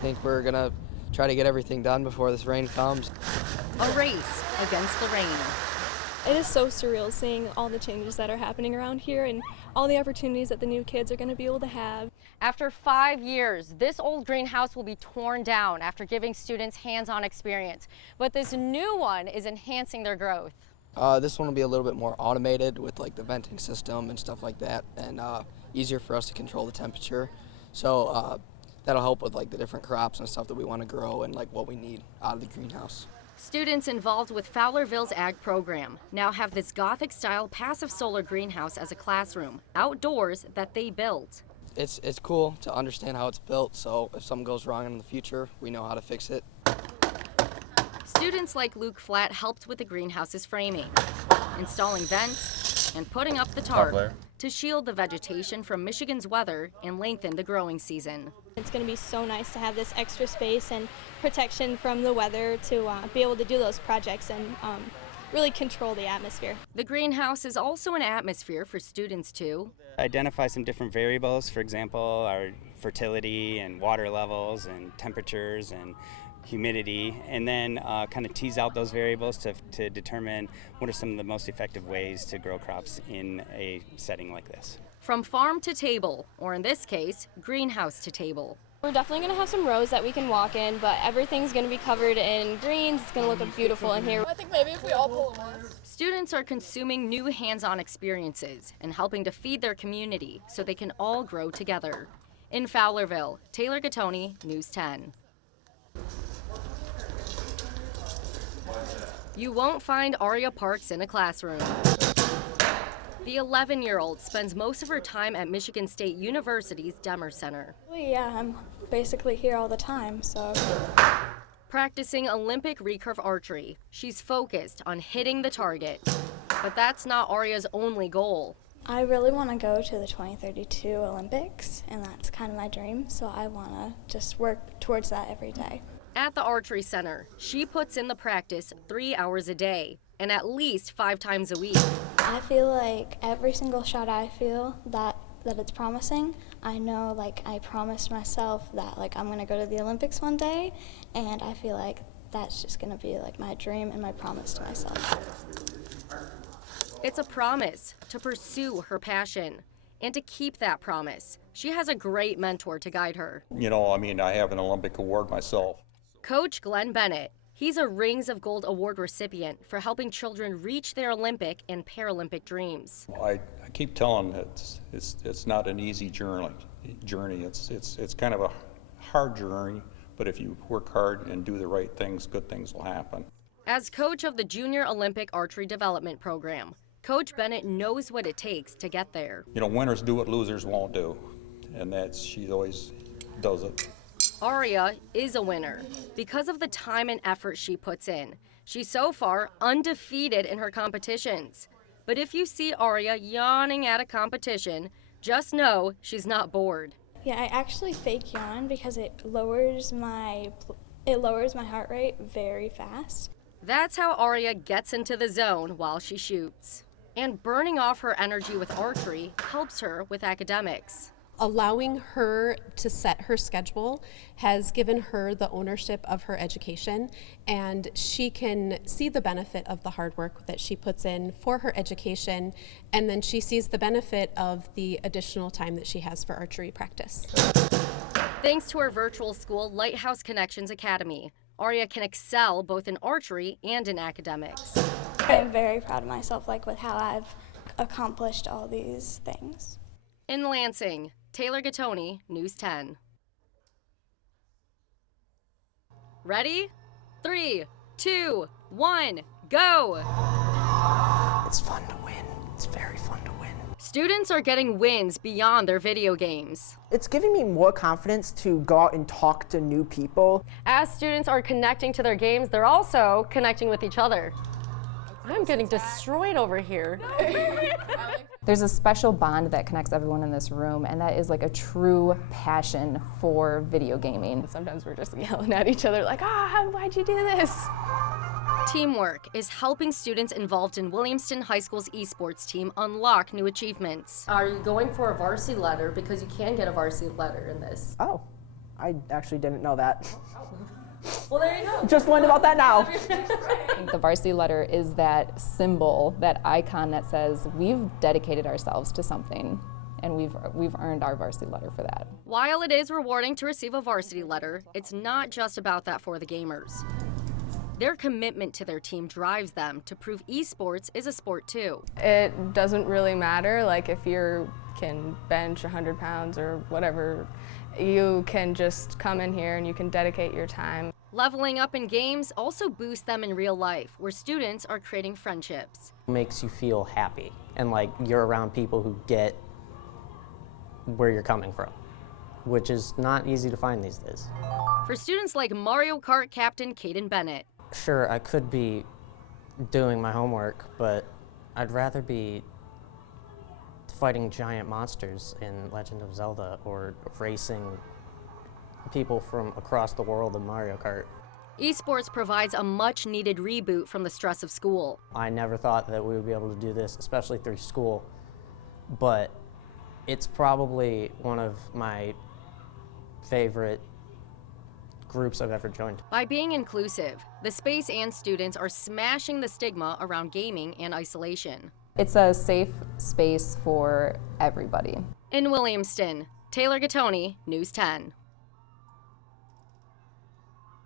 think we're going to try to get everything done before this rain comes. A race against the rain. It is so surreal seeing all the changes that are happening around here and all the opportunities that the new kids are going to be able to have. After 5 years, this old greenhouse will be torn down after giving students hands-on experience. But this new one is enhancing their growth. This one will be a little bit more automated with like the venting system and stuff like that, and easier for us to control the temperature. So that'll help with like the different crops and stuff that we want to grow and like what we need out of the greenhouse. Students involved with Fowlerville's ag program now have this Gothic-style passive solar greenhouse as a classroom, outdoors, that they built. It's cool to understand how it's built, so if something goes wrong in the future, we know how to fix it. Students like Luke Flatt helped with the greenhouse's framing, installing vents, and putting up the tarp to shield the vegetation from Michigan's weather and lengthen the growing season. It's going to be so nice to have this extra space and protection from the weather to be able to do those projects and really control the atmosphere. The greenhouse is also an atmosphere for students to identify some different variables, for example, our fertility and water levels and temperatures and humidity, and then kind of tease out those variables to determine what are some of the most effective ways to grow crops in a setting like this. From farm to table, or in this case, greenhouse to table. We're definitely going to have some rows that we can walk in, but everything's going to be covered in greens. It's going to look beautiful in here. I think maybe if we all pull at once. Students are consuming new hands-on experiences and helping to feed their community so they can all grow together. In Fowlerville, Taylor Gattoni, News 10. You won't find Aria Parks in a classroom. The 11-year-old spends most of her time at Michigan State University's Demmer Center. Well, yeah, I'm basically here all the time, so. Practicing Olympic recurve archery, she's focused on hitting the target. But that's not Aria's only goal. I really want to go to the 2032 Olympics, and that's kind of my dream, so I want to just work towards that every day. At the Archery Center, she puts in the practice 3 hours a day and at least 5 times a week. I feel like every single shot I feel that it's promising, I know like I promised myself that like I'm going to go to the Olympics one day, and I feel like that's just going to be like my dream and my promise to myself. It's a promise to pursue her passion and to keep that promise. She has a great mentor to guide her. You know, I mean, I have an Olympic award myself. Coach Glenn Bennett. He's a Rings of Gold Award recipient for helping children reach their Olympic and Paralympic dreams. I keep telling them it's not an easy journey. It's kind of a hard journey, but if you work hard and do the right things, good things will happen. As coach of the Junior Olympic Archery Development Program, Coach Bennett knows what it takes to get there. You know, winners do what losers won't do, and she always does it. Aria is a winner because of the time and effort she puts in. She's so far undefeated in her competitions. But if you see Aria yawning at a competition, just know she's not bored. Yeah, I actually fake yawn because it lowers my heart rate very fast. That's how Aria gets into the zone while she shoots. And burning off her energy with archery helps her with academics. Allowing her to set her schedule has given her the ownership of her education, and she can see the benefit of the hard work that she puts in for her education, and then she sees the benefit of the additional time that she has for archery practice. Thanks to her virtual school, Lighthouse Connections Academy, Aria can excel both in archery and in academics. I'm very proud of myself, like with how I've accomplished all these things. In Lansing, Taylor Gattoni, News 10. Ready? 3, 2, 1, go! It's fun to win. It's very fun to win. Students are getting wins beyond their video games. It's giving me more confidence to go out and talk to new people. As students are connecting to their games, they're also connecting with each other. I'm getting destroyed over here. There's a special bond that connects everyone in this room, and that is like a true passion for video gaming. Sometimes we're just yelling at each other like, why'd you do this? Teamwork is helping students involved in Williamston High School's esports team unlock new achievements. Are you going for a varsity letter? Because you can get a varsity letter in this. Oh, I actually didn't know that. Well, there you go. Just learned about that now. I think the varsity letter is that symbol, that icon that says we've dedicated ourselves to something, and we've earned our varsity letter for that. While it is rewarding to receive a varsity letter, it's not just about that for the gamers. Their commitment to their team drives them to prove esports is a sport too. It doesn't really matter, like if you can bench 100 pounds or whatever, you can just come in here and you can dedicate your time. Leveling up in games also boosts them in real life, where students are creating friendships. Makes you feel happy and like you're around people who get where you're coming from, which is not easy to find these days. For students like Mario Kart captain Caden Bennett. Sure, I could be doing my homework, but I'd rather be fighting giant monsters in Legend of Zelda or racing people from across the world in Mario Kart. Esports provides a much-needed reboot from the stress of school. I never thought that we would be able to do this, especially through school, but it's probably one of my favorite groups I've ever joined. By being inclusive, the space and students are smashing the stigma around gaming and isolation. It's a safe space for everybody. In Williamston, Taylor Gattoni, News 10.